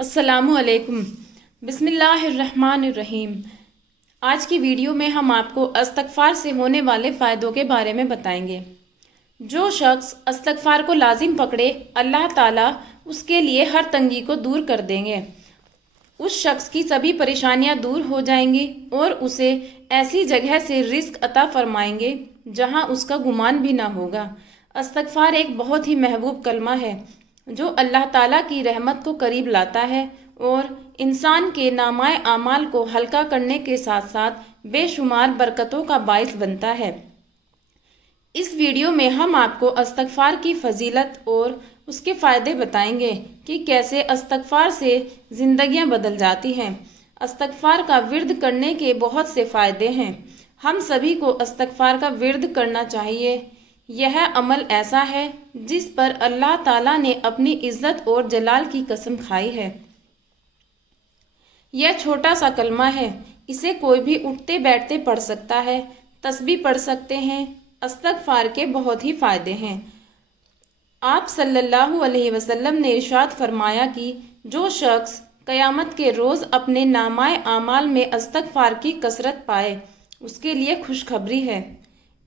السلام علیکم۔ بسم اللہ الرحمن الرحیم۔ آج کی ویڈیو میں ہم آپ کو استغفار سے ہونے والے فائدوں کے بارے میں بتائیں گے۔ جو شخص استغفار کو لازم پکڑے، اللہ تعالیٰ اس کے لیے ہر تنگی کو دور کر دیں گے۔ اس شخص کی سبھی پریشانیاں دور ہو جائیں گی اور اسے ایسی جگہ سے رزق عطا فرمائیں گے جہاں اس کا گمان بھی نہ ہوگا۔ استغفار ایک بہت ہی محبوب کلمہ ہے جو اللہ تعالیٰ کی رحمت کو قریب لاتا ہے اور انسان کے نامۂ اعمال کو ہلکا کرنے کے ساتھ ساتھ بے شمار برکتوں کا باعث بنتا ہے۔ اس ویڈیو میں ہم آپ کو استغفار کی فضیلت اور اس کے فائدے بتائیں گے کہ کیسے استغفار سے زندگیاں بدل جاتی ہیں۔ استغفار کا ورد کرنے کے بہت سے فائدے ہیں۔ ہم سبھی کو استغفار کا ورد کرنا چاہیے۔ یہ عمل ایسا ہے جس پر اللہ تعالیٰ نے اپنی عزت اور جلال کی قسم کھائی ہے۔ یہ چھوٹا سا کلمہ ہے، اسے کوئی بھی اٹھتے بیٹھتے پڑھ سکتا ہے، تسبیح پڑھ سکتے ہیں۔ استغفار کے بہت ہی فائدے ہیں۔ آپ صلی اللہ علیہ وسلم نے ارشاد فرمایا کہ جو شخص قیامت کے روز اپنے نامۂ اعمال میں استغفار کی کثرت پائے، اس کے لیے خوشخبری ہے۔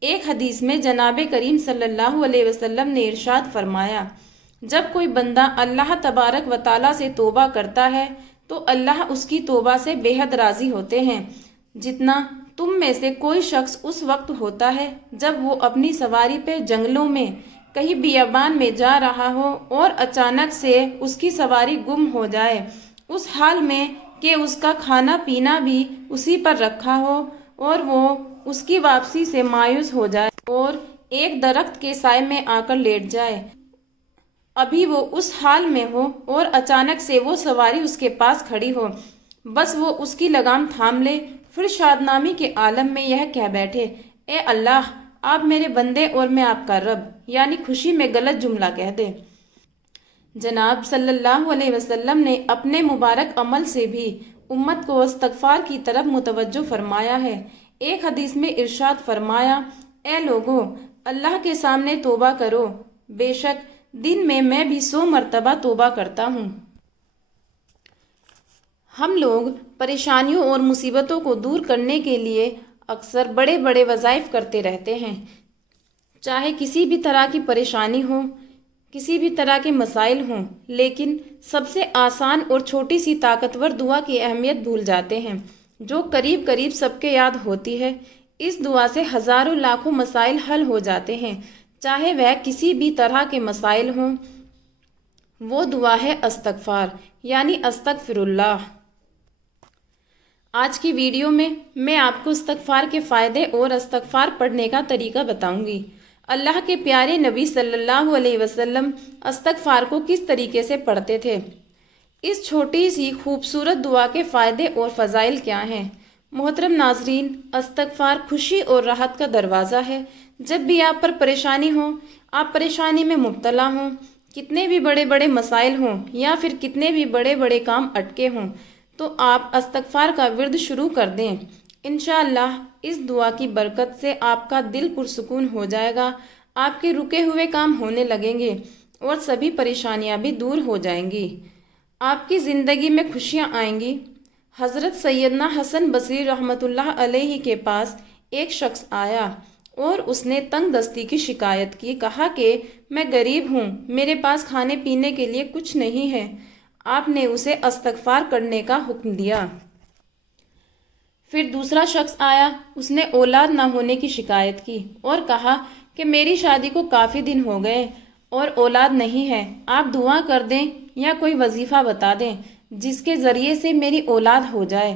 ایک حدیث میں جناب کریم صلی اللہ علیہ وسلم نے ارشاد فرمایا، جب کوئی بندہ اللہ تبارک و تعالیٰ سے توبہ کرتا ہے تو اللہ اس کی توبہ سے بے حد راضی ہوتے ہیں، جتنا تم میں سے کوئی شخص اس وقت ہوتا ہے جب وہ اپنی سواری پہ جنگلوں میں کہیں بیابان میں جا رہا ہو اور اچانک سے اس کی سواری گم ہو جائے، اس حال میں کہ اس کا کھانا پینا بھی اسی پر رکھا ہو اور وہ اس کی واپسی سے مایوس ہو جائے اور ایک درخت کے سائے میں آ کر لیٹ جائے۔ ابھی وہ اس حال میں ہو اور اچانک سے وہ سواری اس کے پاس کھڑی ہو، بس وہ اس کی لگام تھام لے، پھر شادنامی کے عالم میں یہ کہہ بیٹھے، اے اللہ، آپ میرے بندے اور میں آپ کا رب، یعنی خوشی میں غلط جملہ کہہ دے۔ جناب صلی اللہ علیہ وسلم نے اپنے مبارک عمل سے بھی امت کو استغفار کی طرف متوجہ فرمایا ہے۔ ایک حدیث میں ارشاد فرمایا، اے لوگو، اللہ کے سامنے توبہ کرو، بے شک دن میں بھی 100 مرتبہ توبہ کرتا ہوں۔ ہم لوگ پریشانیوں اور مصیبتوں کو دور کرنے کے لیے اکثر بڑے بڑے وظائف کرتے رہتے ہیں، چاہے کسی بھی طرح کی پریشانی ہو، کسی بھی طرح کے مسائل ہوں، لیکن سب سے آسان اور چھوٹی سی طاقتور دعا کی اہمیت بھول جاتے ہیں، جو قریب قریب سب کے یاد ہوتی ہے۔ اس دعا سے ہزاروں لاکھوں مسائل حل ہو جاتے ہیں، چاہے وہ کسی بھی طرح کے مسائل ہوں۔ وہ دعا ہے استغفار، یعنی استغفر اللہ۔ آج کی ویڈیو میں آپ کو استغفار کے فائدے اور استغفار پڑھنے کا طریقہ بتاؤں گی۔ اللہ کے پیارے نبی صلی اللہ علیہ وسلم استغفار کو کس طریقے سے پڑھتے تھے؟ اس چھوٹی سی خوبصورت دعا کے فائدے اور فضائل کیا ہیں؟ محترم ناظرین، استغفار خوشی اور راحت کا دروازہ ہے۔ جب بھی آپ پر پریشانی ہو، آپ پریشانی میں مبتلا ہوں، کتنے بھی بڑے بڑے مسائل ہوں یا پھر کتنے بھی بڑے بڑے کام اٹکے ہوں، تو آپ استغفار کا ورد شروع کر دیں۔ انشاءاللہ اس دعا کی برکت سے آپ کا دل پرسکون ہو جائے گا، آپ کے رکے ہوئے کام ہونے لگیں گے اور سبھی پریشانیاں بھی دور ہو جائیں گی۔ آپ کی زندگی میں خوشیاں آئیں گی۔ حضرت سیدنا حسن بصری رحمۃ اللہ علیہ کے پاس ایک شخص آیا اور اس نے تنگ دستی کی شکایت کی، کہا کہ میں غریب ہوں، میرے پاس کھانے پینے کے لیے کچھ نہیں ہے۔ آپ نے اسے استغفار کرنے کا حکم دیا۔ پھر دوسرا شخص آیا، اس نے اولاد نہ ہونے کی شکایت کی اور کہا کہ میری شادی کو کافی دن ہو گئے اور اولاد نہیں ہے، آپ دعا کر دیں یا کوئی وظیفہ بتا دیں جس کے ذریعے سے میری اولاد ہو جائے۔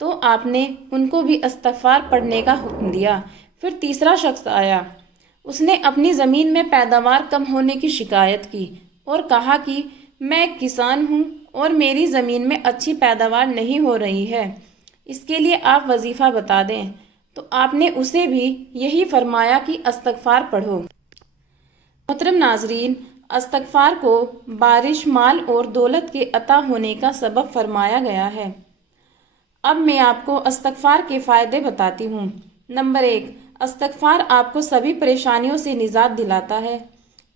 تو آپ نے ان کو بھی استغفار پڑھنے کا حکم دیا۔ پھر تیسرا شخص آیا، اس نے اپنی زمین میں پیداوار کم ہونے کی شکایت کی اور کہا کہ میں ایک کسان ہوں اور میری زمین میں اچھی پیداوار نہیں ہو رہی ہے، اس کے لیے آپ وظیفہ بتا دیں۔ تو آپ نے اسے بھی یہی فرمایا کہ استغفار پڑھو۔ محترم ناظرین، استغفار کو بارش، مال اور دولت کے عطا ہونے کا سبب فرمایا گیا ہے۔ اب میں آپ کو استغفار کے فائدے بتاتی ہوں۔ نمبر 1، استغفار آپ کو سبھی پریشانیوں سے نجات دلاتا ہے۔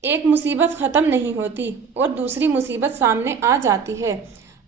ایک مصیبت ختم نہیں ہوتی اور دوسری مصیبت سامنے آ جاتی ہے۔